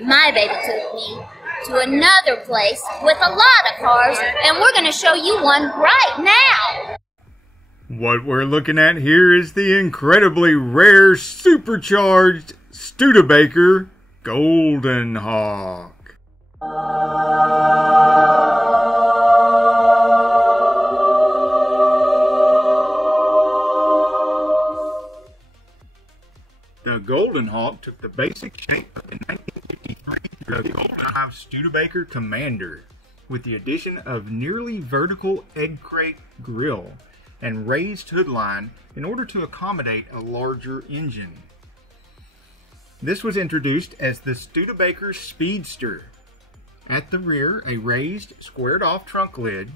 My baby took me to another place with a lot of cars, and we're going to show you one right now. What we're looking at here is the incredibly rare supercharged Studebaker Golden Hawk. The Golden Hawk took the basic shape of the 1953 Golden Studebaker Commander, with the addition of nearly vertical egg crate grille and raised hood line in order to accommodate a larger engine. This was introduced as the Studebaker Speedster. At the rear, a raised, squared-off trunk lid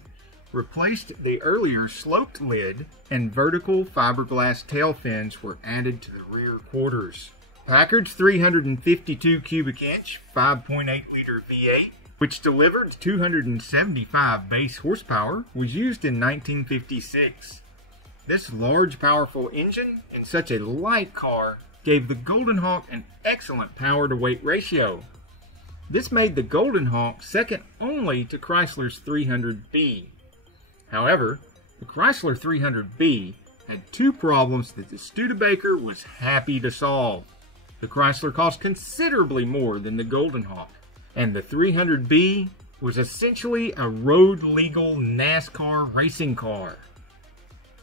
replaced the earlier sloped lid, and vertical fiberglass tail fins were added to the rear quarters. Packard's 352 cubic inch 5.8-liter V8, which delivered 275 base horsepower, was used in 1956. This large, powerful engine in such a light car gave the Golden Hawk an excellent power-to-weight ratio. This made the Golden Hawk second only to Chrysler's 300B. However, the Chrysler 300B had two problems that the Studebaker was happy to solve. The Chrysler cost considerably more than the Golden Hawk, and the 300B was essentially a road-legal NASCAR racing car.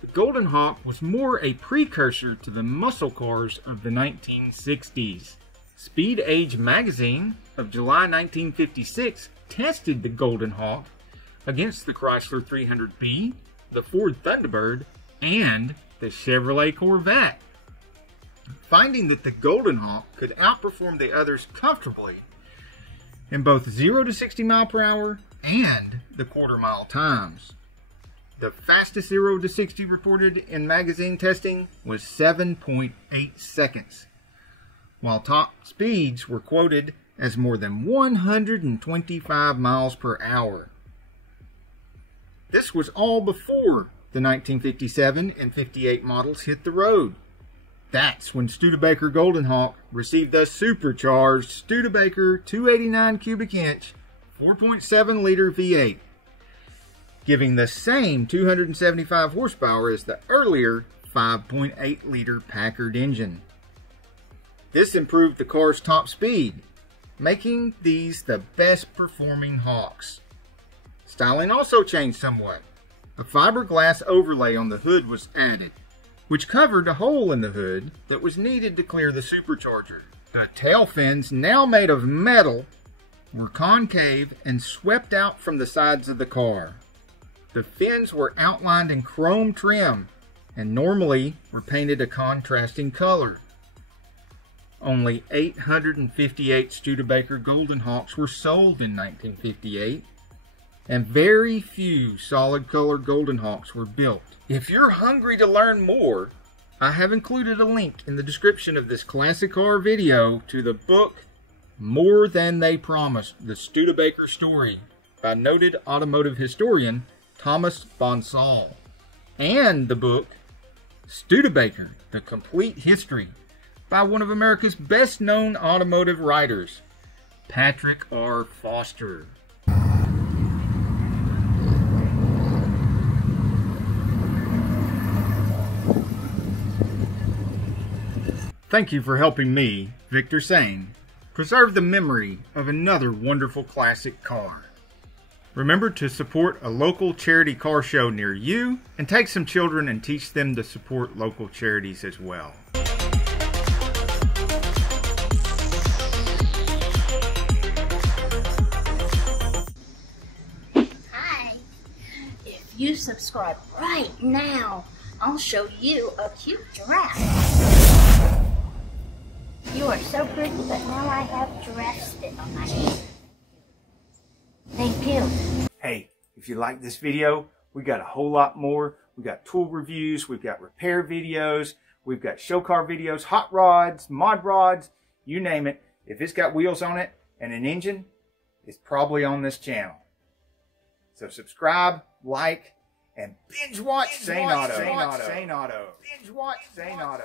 The Golden Hawk was more a precursor to the muscle cars of the 1960s. Speed Age magazine of July 1956 tested the Golden Hawk against the Chrysler 300B, the Ford Thunderbird, and the Chevrolet Corvette. Finding that the Golden Hawk could outperform the others comfortably in both 0 to 60 mile per hour and the quarter-mile times. The fastest 0 to 60 reported in magazine testing was 7.8 seconds, while top speeds were quoted as more than 125 miles per hour. This was all before the 1957 and 58 models hit the road. That's when Studebaker Golden Hawk received the supercharged Studebaker 289 cubic inch 4.7 liter V8, giving the same 275 horsepower as the earlier 5.8 liter Packard engine. This improved the car's top speed, making these the best performing Hawks. Styling also changed somewhat. A fiberglass overlay on the hood was added, which covered a hole in the hood that was needed to clear the supercharger. The tail fins, now made of metal, were concave and swept out from the sides of the car. The fins were outlined in chrome trim and normally were painted a contrasting color. Only 858 Studebaker Golden Hawks were sold in 1958, and very few solid color Golden Hawks were built. If you're hungry to learn more, I have included a link in the description of this classic car video to the book More Than They Promised, The Studebaker Story by noted automotive historian Thomas Bonsall, and the book Studebaker, The Complete History by one of America's best known automotive writers, Patrick R. Foster. Thank you for helping me, Victor Sane, preserve the memory of another wonderful classic car. Remember to support a local charity car show near you, and take some children and teach them to support local charities as well. Hi. If you subscribe right now, I'll show you a cute giraffe. You are so pretty, but now I have giraffe spit on my head. Thank you. Hey, if you like this video, we got a whole lot more. We got tool reviews, we've got repair videos, we've got show car videos, hot rods, mod rods, you name it. If it's got wheels on it and an engine, it's probably on this channel. So subscribe, like, and binge watch Sane Auto. Binge watch Sane Auto.